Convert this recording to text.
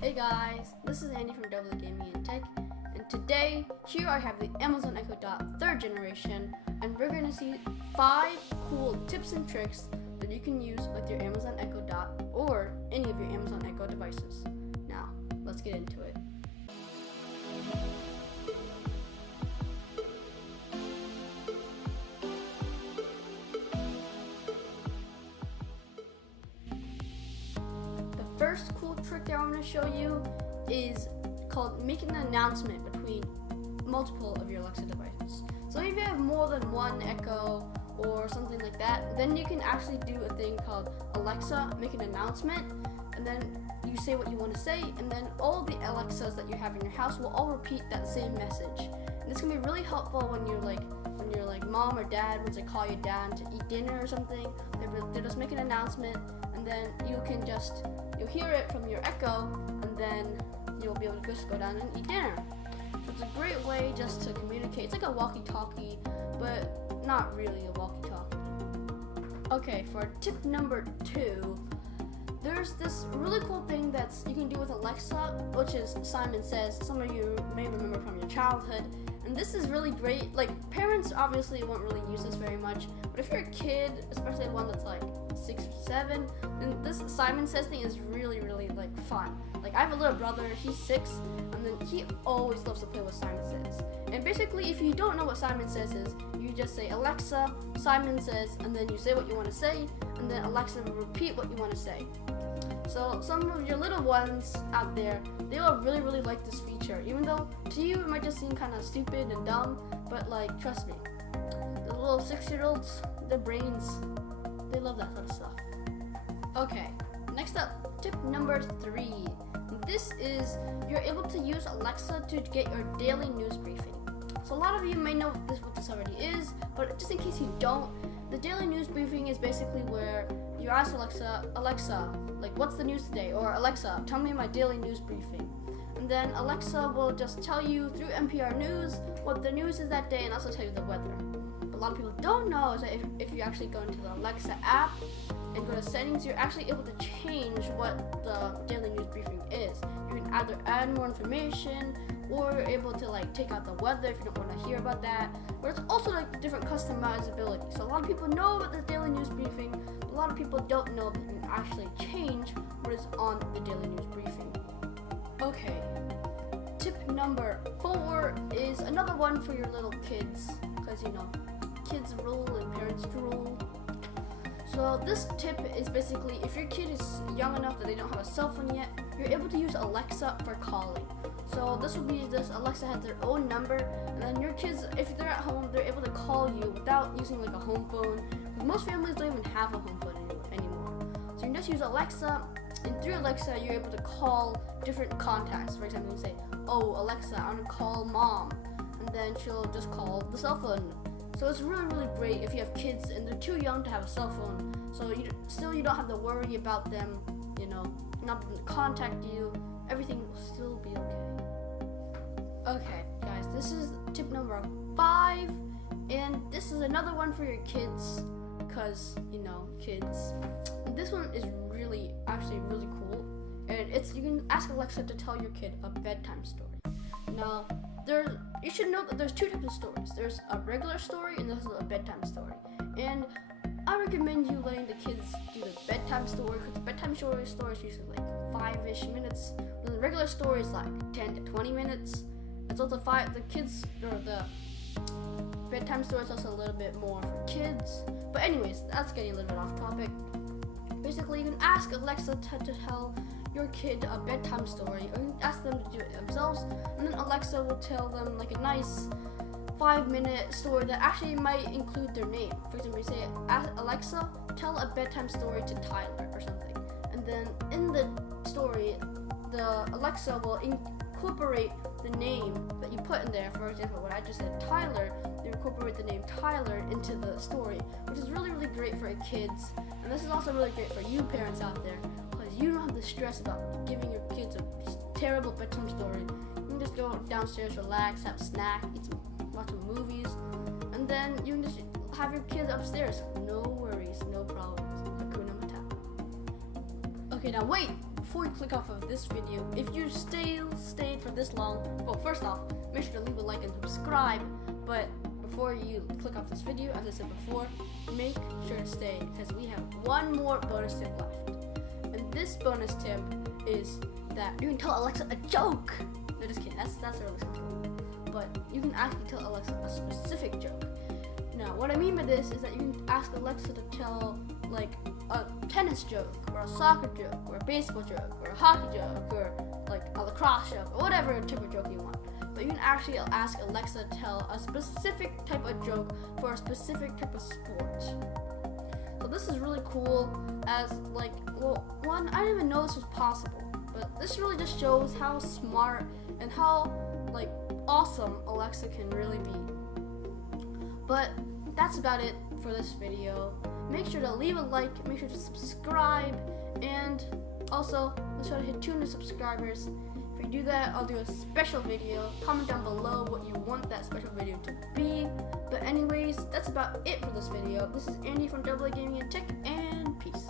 Hey guys, this is Andy from Double Gaming and Tech, and today here I have the Amazon Echo Dot 3rd generation, and we're going to see 5 cool tips and tricks that you can use with your Amazon Echo Dot or any of your Amazon Echo devices. Now, let's get into it. The first cool trick that I'm going to show you is called making an announcement between multiple of your Alexa devices. So if you have more than one Echo or something like that, then you can actually do a thing called Alexa, make an announcement, and then you say what you want to say, and then all the Alexas that you have in your house will all repeat that same message. And this can be really helpful when you're like mom or dad wants to call you down to eat dinner or something. They just make an announcement, and then you'll hear it from your Echo, and then you'll be able to just go down and eat dinner. So it's a great way just to communicate. It's like a walkie-talkie, but not really a walkie-talkie. Okay, for tip number 2, there's this really cool thing that's you can do with Alexa, which is Simon Says. Some of you may remember from your childhood. And this is really great. Like, parents obviously won't really use this very much, but if you're a kid, especially one that's like 6 or 7, then this Simon Says thing is really like fun. Like, I have a little brother, he's 6, and then he always loves to play with Simon Says. And basically, if you don't know what Simon Says is, you just say, Alexa, Simon Says, and then you say what you want to say, and then Alexa will repeat what you want to say. So some of your little ones out there, they will really like this feature, even though to you it might just seem kind of stupid and dumb, but like, trust me, the little 6-year-olds, their brains, they love that sort of stuff. Okay, next up, tip number 3. This is you're able to use Alexa to get your daily news briefing. So a lot of you may know what this already is, but just in case you don't, the daily news briefing is basically where you ask Alexa, like, what's the news today? Or Alexa, tell me my daily news briefing. And then Alexa will just tell you through NPR News what the news is that day, and also tell you the weather. But a lot of people don't know is that if you actually go into the Alexa app and go to settings, you're actually able to change what the daily news briefing is. You can either add more information, or you're able to like take out the weather if you don't want to hear about that. But it's also like different customizability. So a lot of people know about the daily news briefing, but a lot of people don't know that you can actually change what is on the daily news briefing. Okay, tip number 4 is another one for your little kids, because you know, kids rule and parents rule. So this tip is basically, if your kid is young enough that they don't have a cell phone yet, you're able to use Alexa for calling. So this would be this Alexa has their own number, and then your kids, if they're at home, they're able to call you without using like a home phone. Most families don't even have a home phone anymore. So you can just use Alexa, and through Alexa, you're able to call different contacts. For example, you say, oh, Alexa, I want to call mom, and then she'll just call the cell phone. So it's really great if you have kids and they're too young to have a cell phone. So you don't have to worry about them, not being able to contact you. Everything will still be okay. Okay, guys, this is tip number 5, and this is another one for your kids, because kids. This one is actually really cool, and you can ask Alexa to tell your kid a bedtime story. Now, you should know that there's 2 types of stories. There's a regular story and there's a bedtime story. And I recommend you letting the kids do the bedtime story, because the bedtime story is usually like 5-ish minutes. And the regular story is like 10 to 20 minutes. It's also the bedtime story is also a little bit more for kids. But anyways, that's getting a little bit off topic. Basically, you can ask Alexa to tell your kid a bedtime story, or you can ask them to do it themselves, and then Alexa will tell them like a nice 5-minute story that actually might include their name. For example, you say, Alexa, tell a bedtime story to Tyler or something. And then in the story, the Alexa will incorporate the name that you put in there. For example, when I just said Tyler, they incorporate the name Tyler into the story, which is really great for kids. And this is also really great for you parents out there, because you don't have to stress about giving your kids a terrible bedtime story. You can just go downstairs, relax, have a snack, watch some movies, and then you can just have your kids upstairs. No worries, no problems. Hakuna Matata. Okay, now wait. before you click off of this video, if you stayed for this long, well, first off, make sure to leave a like and subscribe. But before you click off this video, as I said before, make sure to stay because we have one more bonus tip left. And this bonus tip is that you can tell Alexa a joke. No, just kidding. That's really simple. But you can actually tell Alexa a specific joke. Now, what I mean by this is that you can ask Alexa to tell like a tennis joke, or a soccer joke, or a baseball joke, or a hockey joke, or like a lacrosse joke, or whatever type of joke you want. But you can actually ask Alexa to tell a specific type of joke for a specific type of sport. So this is really cool as like, well, one, I didn't even know this was possible, but this really just shows how smart and how like awesome Alexa can really be. But that's about it for this video. Make sure to leave a like, make sure to subscribe, and also let's try to hit 200 subscribers. If you do that, I'll do a special video. Comment down below what you want that special video to be. But anyways, that's about it for this video. This is Andy from AA Gaming and Tech, and peace.